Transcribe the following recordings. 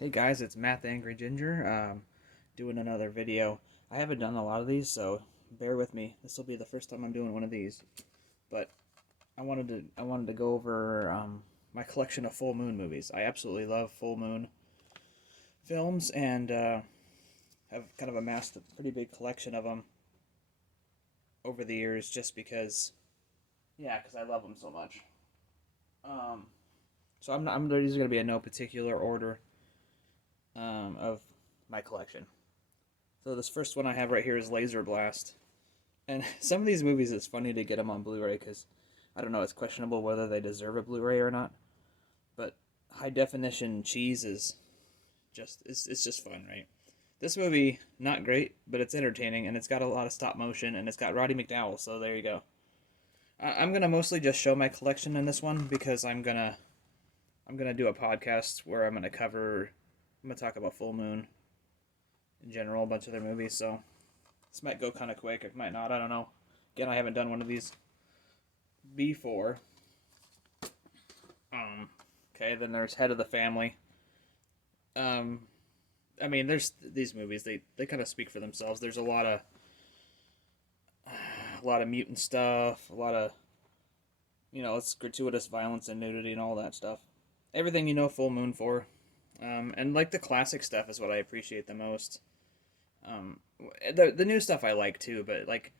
Hey guys, it's Matt the Angry Ginger, doing another video. I haven't done a lot of these, so bear with me. This will be the first time I'm doing one of these. But I wanted to go over my collection of full moon movies. I absolutely love full moon films, and have kind of amassed a pretty big collection of them over the years, just because, yeah, because I love them so much. Um, so these are gonna be in no particular order of my collection. So this first one I have right here is Laser Blast. And some of these movies, it's funny to get them on Blu-ray because, I don't know, it's questionable whether they deserve a Blu-ray or not. But high definition cheese is it's just fun, right? This movie, not great, but it's entertaining, and it's got a lot of stop motion, and it's got Roddy McDowell, so there you go. I'm gonna mostly just show my collection in this one because I'm gonna do a podcast where I'm gonna talk about Full Moon in general, a bunch of their movies, so this might go kind of quick, it might not, I don't know. Again, I haven't done one of these before. Okay, then there's Head of the Family. Um, I mean, there's these movies, they kind of speak for themselves. There's a lot of mutant stuff, a lot of, it's gratuitous violence and nudity and all that stuff. Everything you know Full Moon for. And like the classic stuff is what I appreciate the most. Um, the new stuff I like too, but like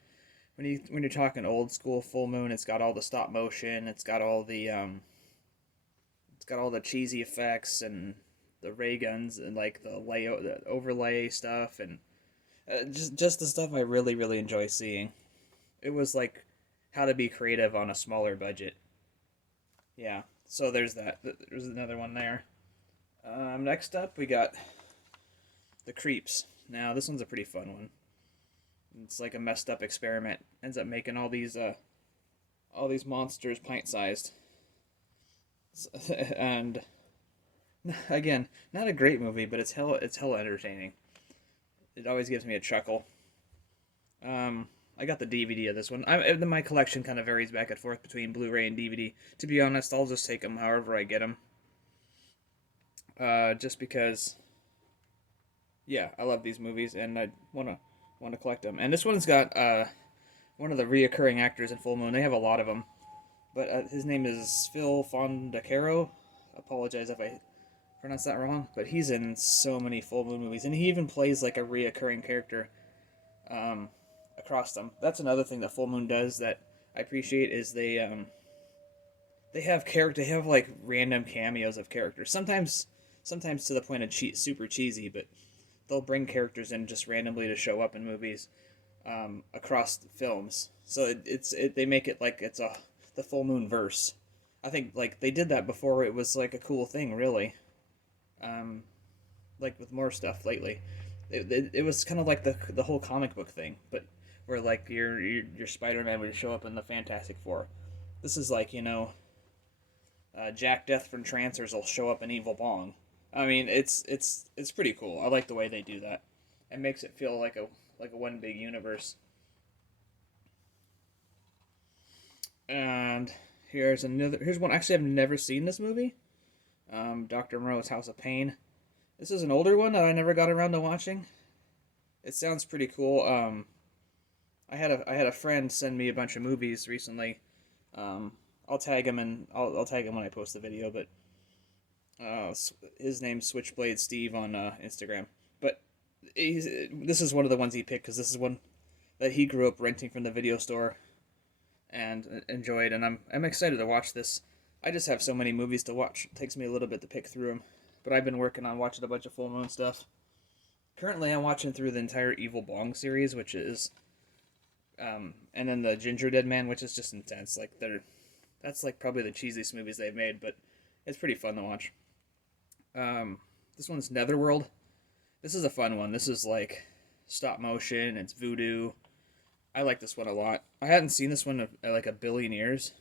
when you're talking old school Full Moon, it's got all the stop motion, it's got all the cheesy effects and the ray guns and like the overlay stuff and just the stuff I really enjoy seeing. It was like how to be creative on a smaller budget. Yeah, so there's that. There's another one there. Next up, we got the Creeps. Now this one's a pretty fun one. It's like a messed up experiment. Ends up making all these monsters pint sized, and again, not a great movie, but it's hella entertaining. It always gives me a chuckle. I got the DVD of this one. My collection kind of varies back and forth between Blu-ray and DVD. To be honest, I'll just take them however I get them. Just because, yeah, I love these movies and I wanna collect them. And this one's got one of the reoccurring actors in Full Moon. They have a lot of them, but his name is Phil Fondacaro. Apologize if I pronounce that wrong, but he's in so many Full Moon movies, and he even plays like a reoccurring character um, across them. That's another thing that Full Moon does that I appreciate is they have like random cameos of characters. Sometimes to the point of super cheesy, but they'll bring characters in just randomly to show up in movies across films. So they make it like it's the Full Moon verse. I think like they did that before it was like a cool thing, really. Um, like with more stuff lately, it was kind of like the whole comic book thing, but where like your Spider Man would show up in the Fantastic Four. This is like Jack Death from Trancers will show up in Evil Bong. I mean, it's pretty cool. I like the way they do that. It makes it feel like a one big universe. And here's one. Actually, I've never seen this movie. Doctor Moreau's House of Pain. This is an older one that I never got around to watching. It sounds pretty cool. I had a friend send me a bunch of movies recently. I'll tag him and I'll tag him when I post the video, but his name's Switchblade Steve on Instagram. But this is one of the ones he picked because this is one that he grew up renting from the video store and enjoyed, and I'm excited to watch this. I just have so many movies to watch. It takes me a little bit to pick through them, but I've been working on watching a bunch of Full Moon stuff. Currently, I'm watching through the entire Evil Bong series, which is, and then the Ginger Dead Man, which is just intense. That's like probably the cheesiest movies they've made, but it's pretty fun to watch. This one's Netherworld. This is a fun one. This is like stop motion. It's voodoo. I like this one a lot. I hadn't seen this one in like a billion years.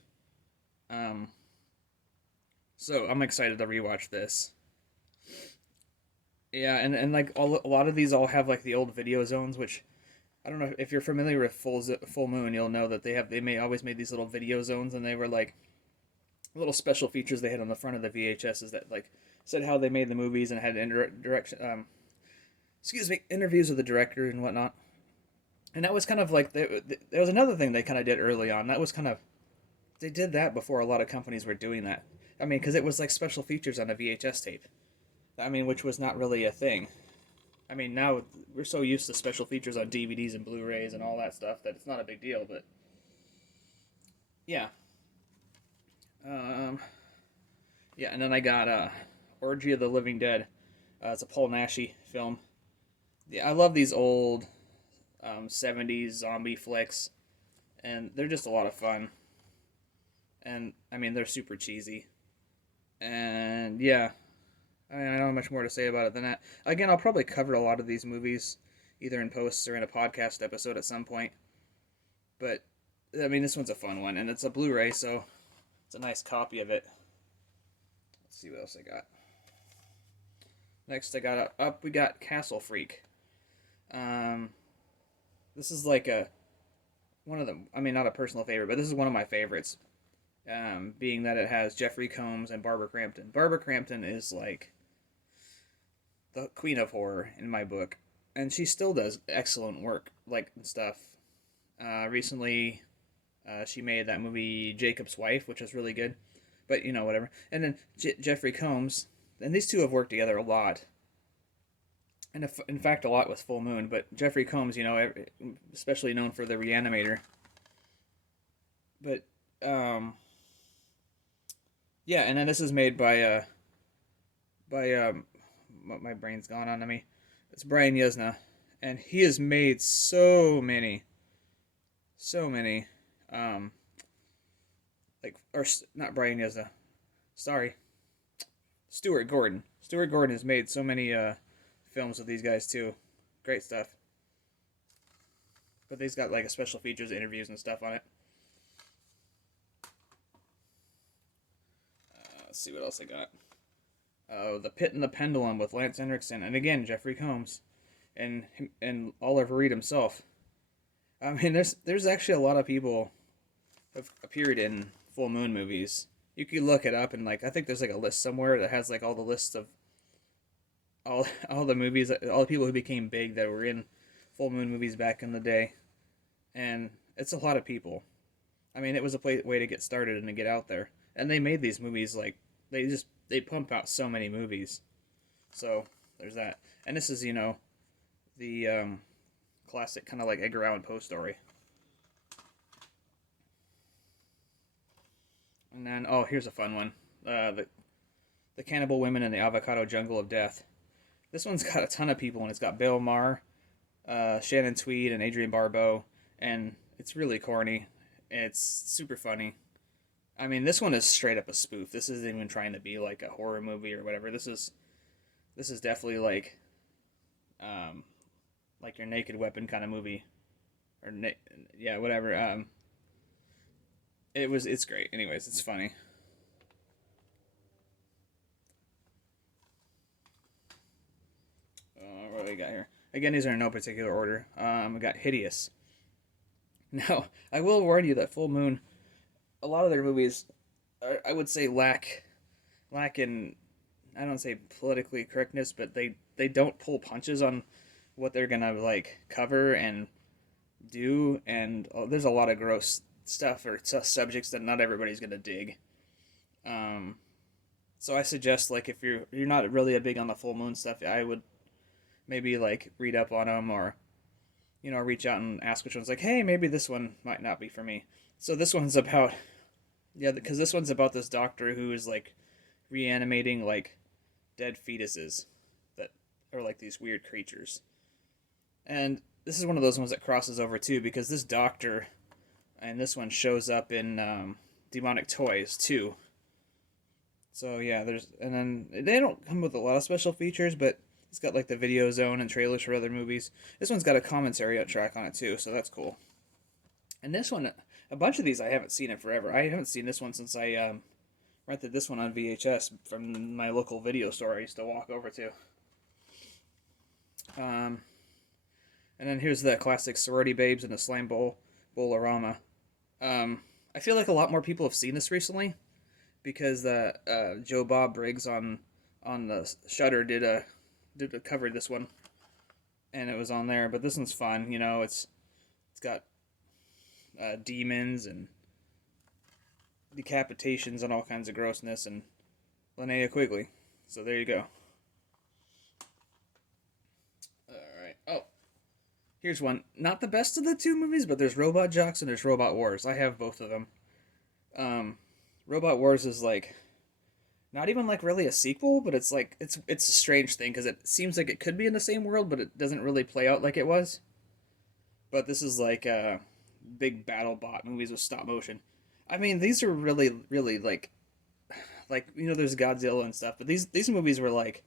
Um, so I'm excited to rewatch this. Yeah, and like a lot of these all have like the old video zones, which I don't know if you're familiar with Full Moon, you'll know that they may always made these little video zones, and they were like little special features they had on the front of the VHS is that like said how they made the movies and had interviews with the director and whatnot. And that was kind of like there was another thing they kind of did early on. That was kind of they did that before a lot of companies were doing that. I mean, because it was like special features on a VHS tape. I mean, which was not really a thing. I mean, now we're so used to special features on DVDs and Blu-rays and all that stuff that it's not a big deal. But yeah, um, yeah. And then I got Orgy of the Living Dead. It's a Paul Naschy film. Yeah, I love these old 70s zombie flicks, and they're just a lot of fun. And I mean, they're super cheesy. And yeah, I don't have much more to say about it than that. Again, I'll probably cover a lot of these movies either in posts or in a podcast episode at some point. But I mean, this one's a fun one, and it's a Blu-ray, so it's a nice copy of it. Let's see what else I got. Next, I got up. We got Castle Freak. This is like one of them. I mean, not a personal favorite, but this is one of my favorites. Being that it has Jeffrey Combs and Barbara Crampton. Barbara Crampton is like the queen of horror in my book, and she still does excellent work, like and stuff. Recently, she made that movie Jacob's Wife, which is really good, but you know whatever. And then Jeffrey Combs, and these two have worked together a lot, and in fact a lot with Full Moon. But Jeffrey Combs, you know, especially known for The Reanimator. But yeah, and then this is made by my brain's gone on me. It's Brian Yuzna, and he has made so many, like, or not Brian Yuzna, sorry, Stuart Gordon. Stuart Gordon has made so many films with these guys too. Great stuff. But they've got like a special features, interviews, and stuff on it. Let's see what else I got. The Pit and the Pendulum with Lance Henriksen, and again Jeffrey Combs, and Oliver Reed himself. I mean, there's actually a lot of people who have appeared in Full Moon movies. You could look it up, and like I think there's like a list somewhere that has like all the lists of all the movies, all the people who became big that were in Full Moon movies back in the day, and it's a lot of people. I mean, it was a way to get started and to get out there, and they made these movies like they pump out so many movies. So there's that, and this is the classic kind of like Edgar Allan Poe story. And then here's a fun one, the Cannibal Women in the Avocado Jungle of Death. This one's got a ton of people, and it's got Bill Maher, Shannon Tweed, and Adrienne Barbeau, and it's really corny. It's super funny. I mean, this one is straight up a spoof. This isn't even trying to be like a horror movie or whatever. This is definitely like your Naked Weapon kind of movie, or whatever. It's great. Anyways, it's funny. What do we got here? Again, these are in no particular order. We got Hideous. Now, I will warn you that Full Moon, a lot of their movies, I would say lack in, I don't say politically correctness, but they don't pull punches on what they're gonna like cover and do, and there's a lot of gross stuff or subjects that not everybody's gonna dig. So I suggest, like, if you're not really a big on the Full Moon stuff, I would maybe like read up on them, or reach out and ask which one's like, hey, maybe this one might not be for me. So this one's about, because this one's about this doctor who is like reanimating like dead fetuses that are like these weird creatures. And this is one of those ones that crosses over too, because this doctor and this one shows up in Demonic Toys too. So yeah, and then they don't come with a lot of special features, but it's got like the video zone and trailers for other movies. This one's got a commentary track on it too, so that's cool. And this one, a bunch of these I haven't seen in forever. I haven't seen this one since I rented this one on VHS from my local video store I used to walk over to. And then here's the classic Sorority Babes in the Slime Bowl-orama. I feel like a lot more people have seen this recently, because Joe Bob Briggs on on the Shutter did a cover this one, and it was on there. But this one's fun. You know, it's got demons and decapitations and all kinds of grossness and Linnea Quigley. So there you go. Alright. Oh, here's one. Not the best of the two movies, but there's Robot Jox and there's Robot Wars. I have both of them. Robot Wars is like not even like really a sequel, but it's like it's a strange thing because it seems like it could be in the same world, but it doesn't really play out like it was. But this is like big battle bot movies with stop motion. I mean, these are really like you know, there's Godzilla and stuff, but these movies were like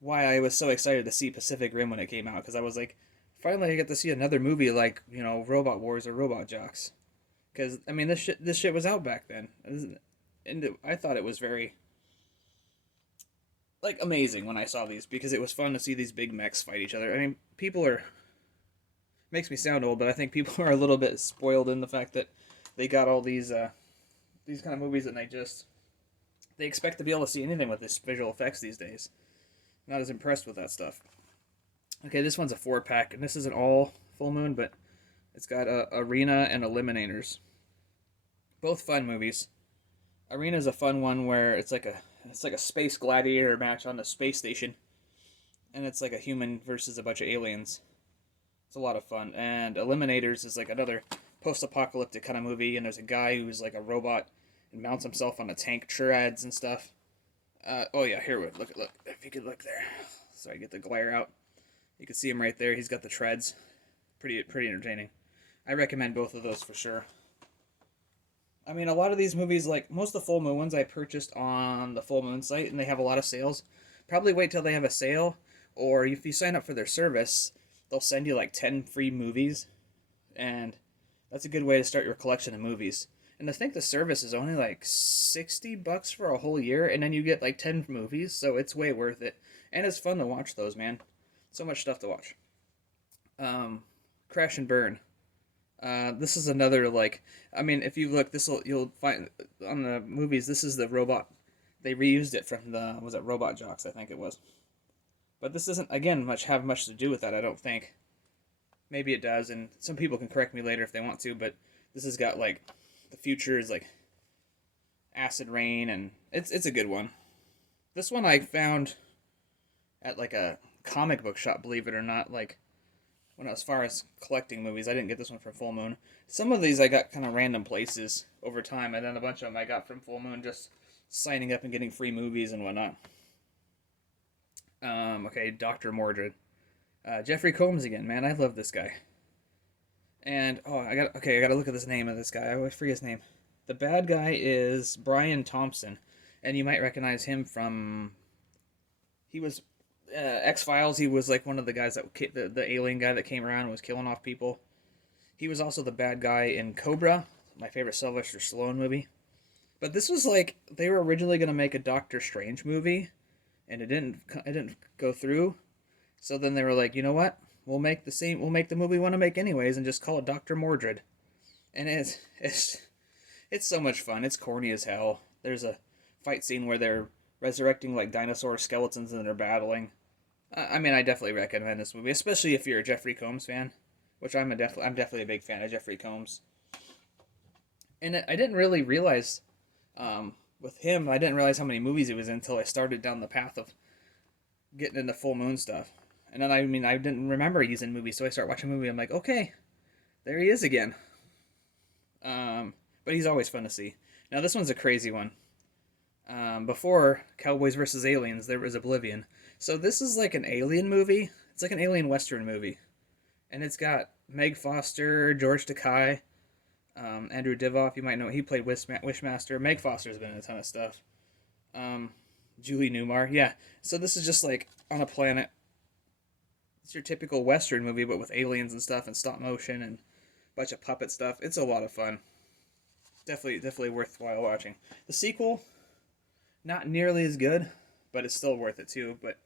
why I was so excited to see Pacific Rim when it came out because I was like, finally I get to see another movie like you know Robot Wars or Robot Jox, because I mean this shit was out back then, and I thought it was very like amazing when I saw these because it was fun to see these big mechs fight each other. I mean, people are makes me sound old, but I think people are a little bit spoiled in the fact that they got all these kind of movies and they expect to be able to see anything with this visual effects these days. Not as impressed with that stuff. Okay, this one's a 4-pack, and this isn't all Full Moon, but it's got Arena and Eliminators. Both fun movies. Arena is a fun one where it's like a space gladiator match on the space station, and it's like a human versus a bunch of aliens. It's a lot of fun. And Eliminators is like another post-apocalyptic kind of movie, and there's a guy who's like a robot and mounts himself on a tank treads and stuff. Oh yeah, here, look, if you could look there. So I get the glare out. You can see him right there. He's got the treads. Pretty entertaining. I recommend both of those for sure. I mean, a lot of these movies, like most of the Full Moon ones, I purchased on the Full Moon site, and they have a lot of sales. Probably wait till they have a sale, or if you sign up for their service, they'll send you like 10 free movies, and that's a good way to start your collection of movies. And I think the service is only like $60 for a whole year, and then you get like 10 movies, so it's way worth it. And it's fun to watch those, man. So much stuff to watch. Crash and Burn. This is another, like, I mean, if you look, you'll find on the movies, this is the robot. They reused it from was it Robot Jox, I think it was. But this doesn't, again, have much to do with that, I don't think. Maybe it does, and some people can correct me later if they want to, but this has got, like, the future is, like, acid rain, and it's a good one. This one I found at, like, a comic book shop, believe it or not, like, as far as collecting movies. I didn't get this one from Full Moon. Some of these I got kind of random places over time, and then a bunch of them I got from Full Moon just signing up and getting free movies and whatnot. Okay, Dr. Mordred. Jeffrey Combs again, man. I love this guy. And, I gotta look at this name of this guy. I always forget his name. The bad guy is Brian Thompson, and you might recognize him from... He was... X-Files, he was like one of the guys the alien guy that came around and was killing off people. He was also the bad guy in Cobra, my favorite Sylvester Stallone movie. But this was like, they were originally going to make a Doctor Strange movie, and it didn't go through. So then they were like, you know what? We'll make the movie we want to make anyways, and just call it Dr. Mordred. And it's so much fun. It's corny as hell. There's a fight scene where they're resurrecting like dinosaur skeletons and they're battling. I mean, I definitely recommend this movie, especially if you're a Jeffrey Combs fan, which I'm definitely a big fan of Jeffrey Combs. And I didn't really realize, with him, I didn't realize how many movies he was in until I started down the path of getting into Full Moon stuff. And then, I mean, I didn't remember he's in movies, so I start watching a movie, I'm like, okay, there he is again. But he's always fun to see. Now, this one's a crazy one. Before Cowboys vs. Aliens, there was Oblivion. So this is like an alien movie. It's like an alien western movie. And it's got Meg Foster, George Takei, Andrew Divoff, you might know, he played Wishmaster. Meg Foster's been in a ton of stuff. Julie Newmar, yeah. So this is just like on a planet. It's your typical western movie, but with aliens and stuff and stop motion and a bunch of puppet stuff. It's a lot of fun. Definitely worthwhile watching. The sequel, not nearly as good, but it's still worth it too, but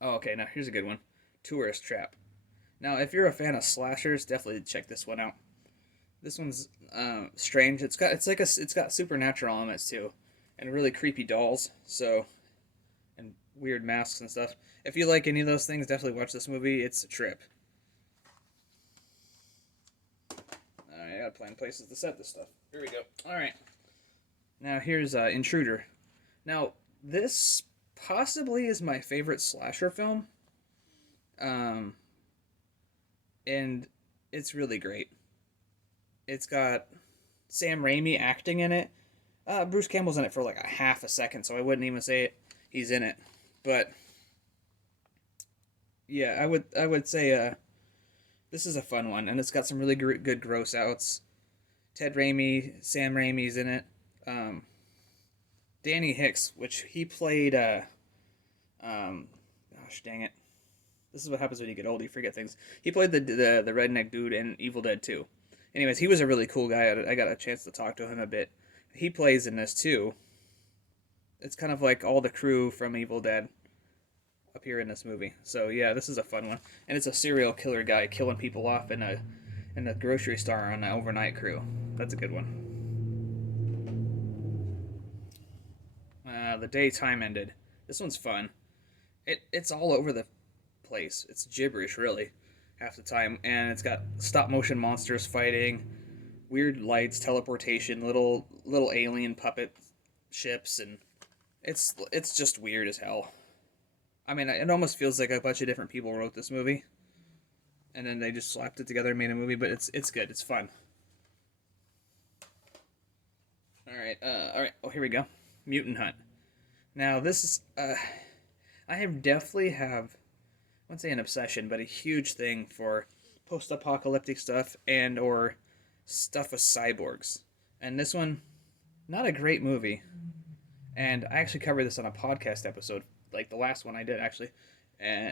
Oh, okay, now here's a good one. Tourist Trap. Now, if you're a fan of slashers, definitely check this one out. This one's strange. It's got supernatural elements too. and really creepy dolls. So, and weird masks and stuff. If you like any of those things, definitely watch this movie. It's a trip. I gotta plan places to set this stuff. Here we go. All right. Now here's Intruder. Now this possibly is my favorite slasher film. Um, and it's really great. It's got Sam Raimi acting in it. Bruce Campbell's in it for like a half a second, so I wouldn't even say he's in it. But yeah, I would say this is a fun one, and it's got some really good gross outs. Ted Raimi, Sam Raimi's in it. Um, Danny Hicks, which he played. Gosh dang it, this is what happens when you get old. You forget things. He played the redneck dude in Evil Dead 2. Anyways, he was a really cool guy. I got a chance to talk to him a bit. He plays in this too. It's kind of like all the crew from Evil Dead appear in this movie. So yeah, this is a fun one, and it's a serial killer guy killing people off in a grocery store on an overnight crew. That's a good one. The day time ended. This one's fun. It's all over the place. It's gibberish really, half the time, and it's got stop motion monsters fighting, weird lights, teleportation, little alien puppet ships, and it's just weird as hell. I mean, it almost feels like a bunch of different people wrote this movie, and then they just slapped it together and made a movie. But it's good. It's fun. All right. Oh, here we go. Mutant Hunt. Now this is I have definitely have, I wouldn't say an obsession, but a huge thing for post-apocalyptic stuff and or stuff with cyborgs. And this one, not a great movie. And I actually covered this on a podcast episode, like the last one I did actually,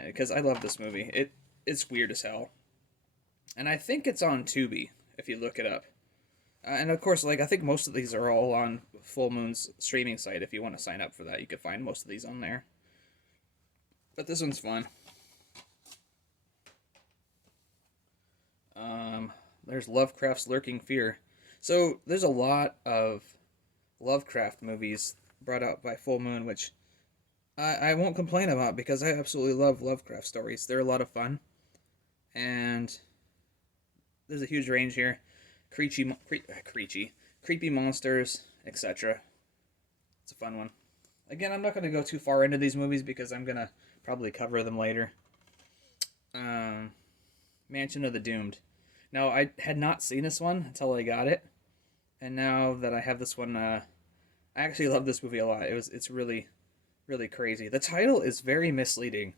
because I love this movie. It's weird as hell, and I think it's on Tubi if you look it up. And of course, like I think most of these are all on Fullmoon's streaming site. If you want to sign up for that, you can find most of these on there. But this one's fun. There's Lovecraft's Lurking Fear. So there's a lot of Lovecraft movies brought out by Full Moon, which I won't complain about because I absolutely love Lovecraft stories. They're a lot of fun, and there's a huge range here. Creepy monsters, etc. It's a fun one. Again, I'm not going to go too far into these movies because I'm going to probably cover them later. Mansion of the Doomed. Now, I had not seen this one until I got it, and now that I have this one, I actually love this movie a lot. It's really, really crazy. The title is very misleading.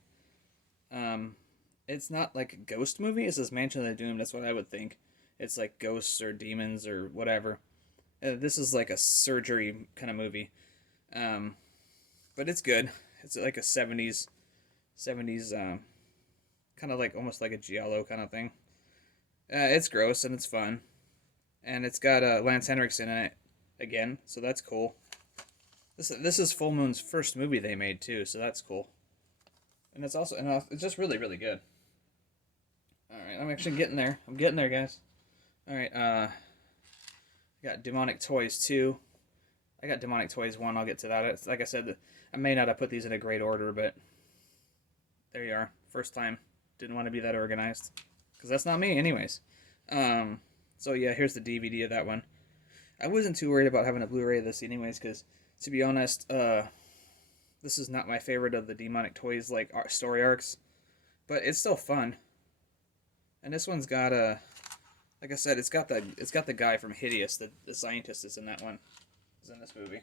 It's not like a ghost movie. It says Mansion of the Doomed. That's what I would think. It's like ghosts or demons or whatever. This is like a surgery kind of movie. But it's good. It's like a 70s, kind of like almost like a giallo kind of thing. It's gross and it's fun. And it's got Lance Henriksen in it again, so that's cool. This is Full Moon's first movie they made too, so that's cool. And it's also it's just really, really good. All right, I'm actually getting there. I'm getting there, guys. All right, I got Demonic Toys 2. I got Demonic Toys 1. I'll get to that. It's, like I said, I may not have put these in a great order, but there you are. First time. Didn't want to be that organized. Because that's not me, anyways. So yeah, here's the DVD of that one. I wasn't too worried about having a Blu-ray of this anyways, because, to be honest, this is not my favorite of the Demonic Toys, like, story arcs. But it's still fun. And this one's got like I said, it's got the guy from Hideous, the scientist is in that one. Is in this movie.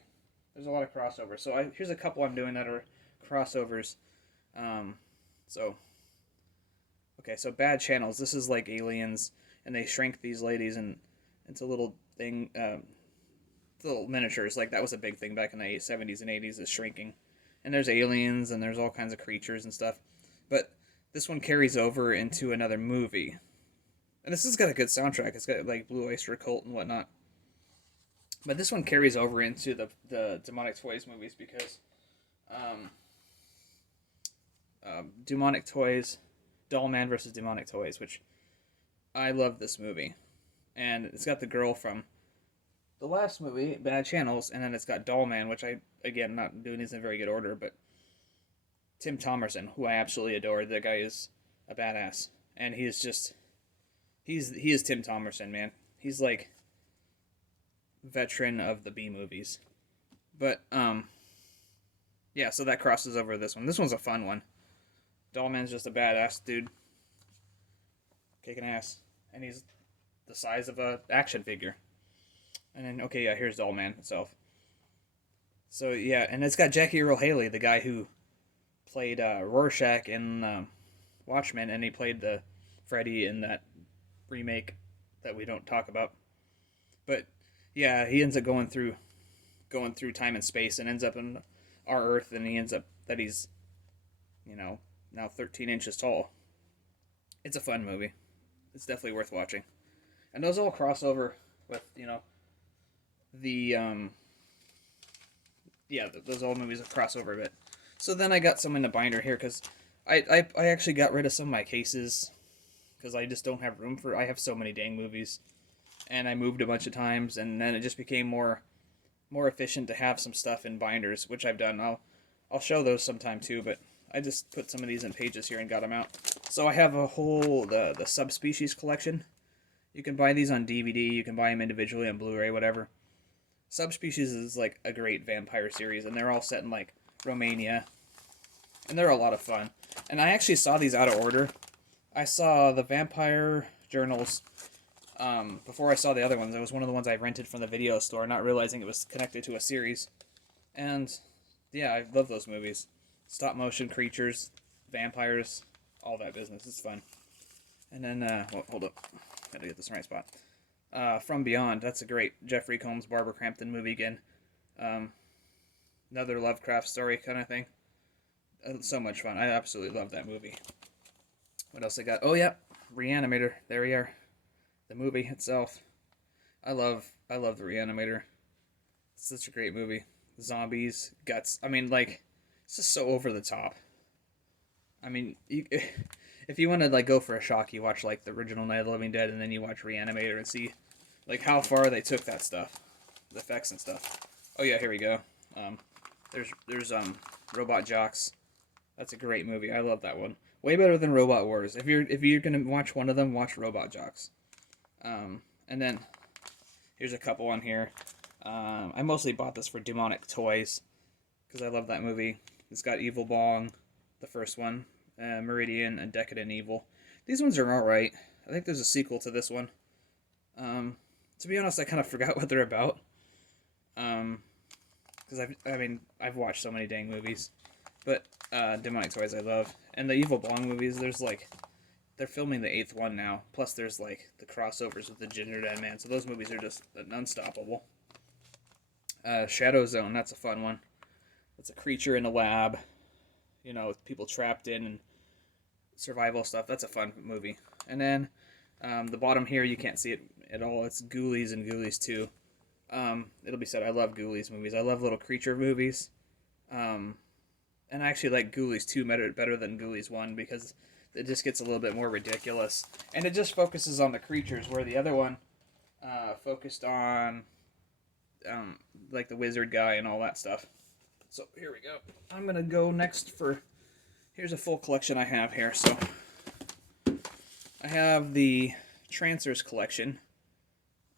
There's a lot of crossovers. So here's a couple I'm doing that are crossovers. Okay, so Bad Channels. This is like aliens, and they shrink these ladies into little little miniatures. Like that was a big thing back in the 70s and 80s, is shrinking. And there's aliens, and there's all kinds of creatures and stuff. But this one carries over into another movie. And this has got a good soundtrack. It's got like Blue Oyster Cult and whatnot. But this one carries over into the Demonic Toys movies because Demonic Toys, Doll Man versus Demonic Toys, which I love this movie. And it's got the girl from the last movie, Bad Channels, and then it's got Doll Man, which I, again, not doing these in very good order, but Tim Thomerson, who I absolutely adore. The guy is a badass, and he is just he is Tim Thomerson, man. He's like veteran of the B movies. But yeah, so that crosses over this one. This one's a fun one. Dollman's just a badass dude, kicking ass, and he's the size of a action figure. And then okay, yeah, here's Dollman itself. So yeah, and it's got Jackie Earle Haley, the guy who played Rorschach in Watchmen, and he played the Freddy in that remake that we don't talk about. But yeah, he ends up going through time and space, and ends up in our Earth, and he ends up that he's, you know, now 13 inches tall. It's a fun movie. It's definitely worth watching. And those all cross over with, the yeah, those old movies cross over a bit. So then I got some in the binder here because I actually got rid of some of my cases because I just don't have room for. I have so many dang movies, and I moved a bunch of times, and then it just became more efficient to have some stuff in binders, which I've done. I'll show those sometime too, but I just put some of these in pages here and got them out. So I have a whole the subspecies collection. You can buy these on DVD. You can buy them individually on Blu-ray, whatever. Subspecies is like a great vampire series, and they're all set in like Romania, and they're a lot of fun. And I actually saw these out of order. I saw the Vampire Journals before I saw the other ones. It was one of the ones I rented from the video store, not realizing it was connected to a series. And yeah, I love those movies. Stop motion creatures, vampires, all that business. It's fun. And then, hold up. Gotta get this in the right spot. From Beyond. That's a great Jeffrey Combs, Barbara Crampton movie again. Another Lovecraft story kind of thing. So much fun. I absolutely love that movie. What else I got? Oh yeah, Reanimator. There we are. The movie itself. I love the Reanimator. It's such a great movie. Zombies, guts. I mean, like, it's just so over the top. I mean, if you want to like go for a shock, you watch like the original Night of the Living Dead, and then you watch Reanimator and see like how far they took that stuff, the effects and stuff. Oh yeah, here we go. There's Robot Jocks. That's a great movie. I love that one. Way better than Robot Wars. If you're gonna watch one of them, watch Robot Jocks. And then here's a couple on here. I mostly bought this for Demonic Toys because I love that movie. It's got Evil Bong, the first one, Meridian, and Decadent Evil. These ones are alright. I think there's a sequel to this one. To be honest, I kind of forgot what they're about. Because I've watched so many dang movies. But Demonic Toys I love. And the Evil Bong movies, there's like, they're filming the 8th one now. Plus there's like the crossovers with the Ginger Dead Man. So those movies are just unstoppable. Shadow Zone, that's a fun one. It's a creature in a lab. With people trapped in and survival stuff. That's a fun movie. And then the bottom here, you can't see it at all. It's Ghoulies and Ghoulies 2. It'll be said, I love Ghoulies movies. I love little creature movies. And I actually like Ghoulies 2 better than Ghoulies 1 because it just gets a little bit more ridiculous. And it just focuses on the creatures, where the other one focused on like the wizard guy and all that stuff. So here we go. I'm going to go next for... Here's a full collection I have here. So I have the Trancers collection.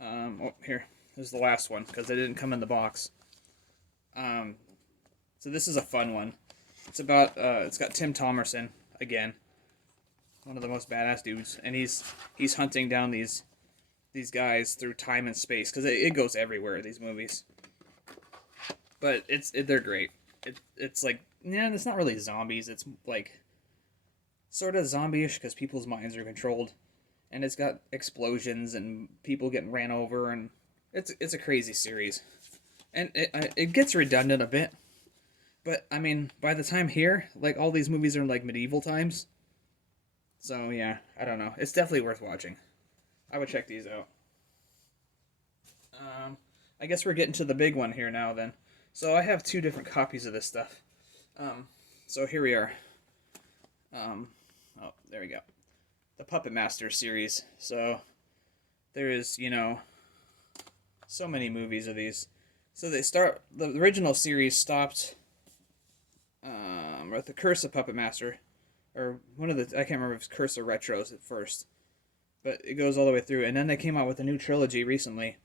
Here. This is the last one because they didn't come in the box. So this is a fun one. It's about... it's got Tim Thomerson again. One of the most badass dudes. And he's hunting down these guys through time and space because it goes everywhere, these movies. But they're great. It's like, yeah, it's not really zombies. It's like sort of zombie-ish because people's minds are controlled, and it's got explosions and people getting ran over, and it's a crazy series. And it gets redundant a bit, but I mean, by the time here, like all these movies are in like medieval times. So yeah, I don't know. It's definitely worth watching. I would check these out. I guess we're getting to the big one here now then. So I have 2 different copies of this stuff. So here we are. Oh, there we go. The Puppet Master series. So there is, So many movies of these. So the original series stopped with the Curse of Puppet Master, or one of the, I can't remember if it's Curse or Retros at first, but it goes all the way through. And then they came out with a new trilogy recently.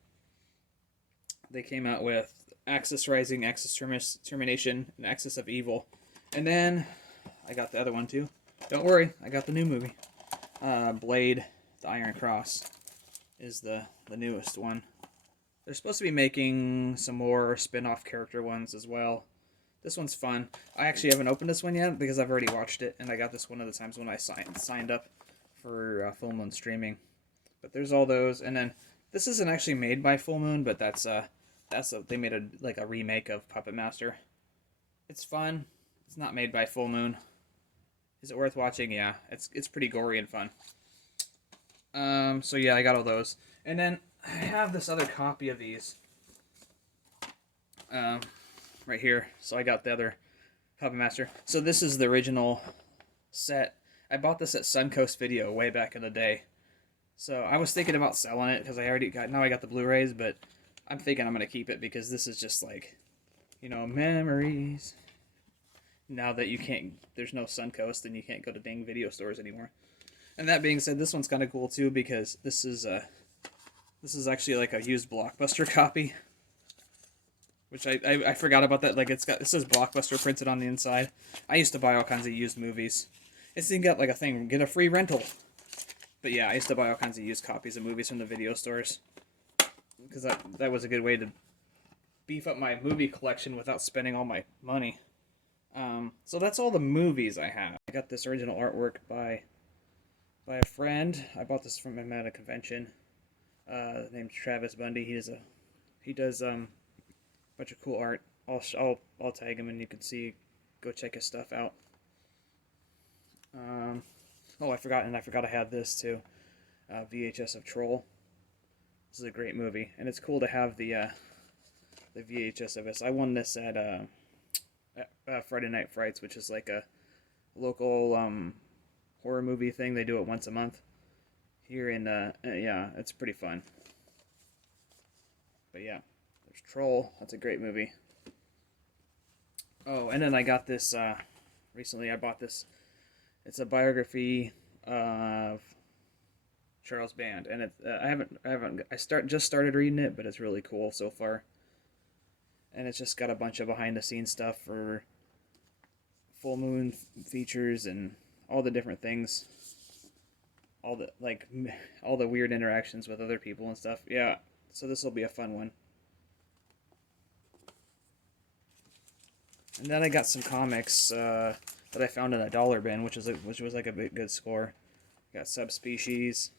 They came out with Axis Rising, Axis Termination, and Axis of Evil. And then I got the other one too. Don't worry, I got the new movie. Blade, the Iron Cross is the newest one. They're supposed to be making some more spin-off character ones as well. This one's fun. I actually haven't opened this one yet because I've already watched it, and I got this one of the times when I signed up for Fullmoon streaming. But there's all those, and then this isn't actually made by Fullmoon, but they made a remake of Puppet Master. It's fun. It's not made by Fullmoon. Is it worth watching? Yeah, it's pretty gory and fun. So yeah, I got all those, and then I have this other copy of these. Right here. So I got the other Puppet Master. So this is the original set. I bought this at Suncoast Video way back in the day. So I was thinking about selling it because now I got the Blu-rays, but I'm thinking I'm going to keep it because this is just like, memories. Now that there's no Suncoast and you can't go to dang video stores anymore. And that being said, this one's kind of cool too because this is actually like a used Blockbuster copy. Which I forgot about that. Like it says Blockbuster printed on the inside. I used to buy all kinds of used movies. It's even got like a thing, get a free rental. But yeah, I used to buy all kinds of used copies of movies from the video stores. Because that was a good way to beef up my movie collection without spending all my money. So that's all the movies I have. I got this original artwork by a friend. I bought this from him at a convention. Named Travis Bundy. He does bunch of cool art. I'll tag him and you can go check his stuff out. I forgot I had this too. VHS of Troll. This is a great movie, and it's cool to have the VHS of this. I won this at Friday Night Frights, which is like a local horror movie thing. They do it once a month here in yeah, it's pretty fun. But yeah. There's Troll. That's a great movie. Oh, and then I got this recently. I bought this. It's a biography of Charles Band, and just started reading it, but it's really cool so far. And it's just got a bunch of behind-the-scenes stuff for Fullmoon features and all the different things. All the weird interactions with other people and stuff. Yeah, so this will be a fun one. And then I got some comics that I found in a dollar bin, which was like a good score. Got Subspecies,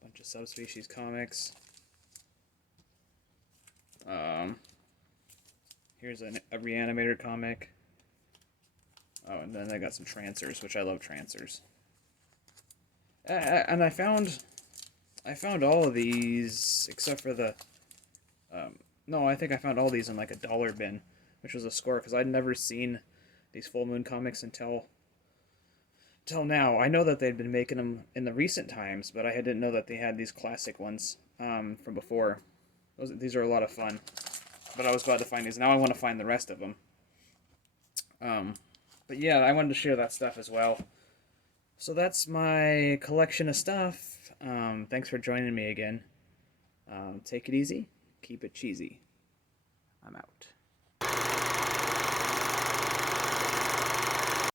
a bunch of Subspecies comics. Here's a Reanimator comic. Oh, and then I got some Trancers, which I love Trancers. And I found all of these except for the. No, I think I found all these in like a dollar bin, which was a score because I'd never seen these Fullmoon comics until now. I know that they'd been making them in the recent times, but I didn't know that they had these classic ones from before. These are a lot of fun, but I was glad to find these. Now I want to find the rest of them. But yeah, I wanted to share that stuff as well. So that's my collection of stuff. Thanks for joining me again. Take it easy. Keep it cheesy.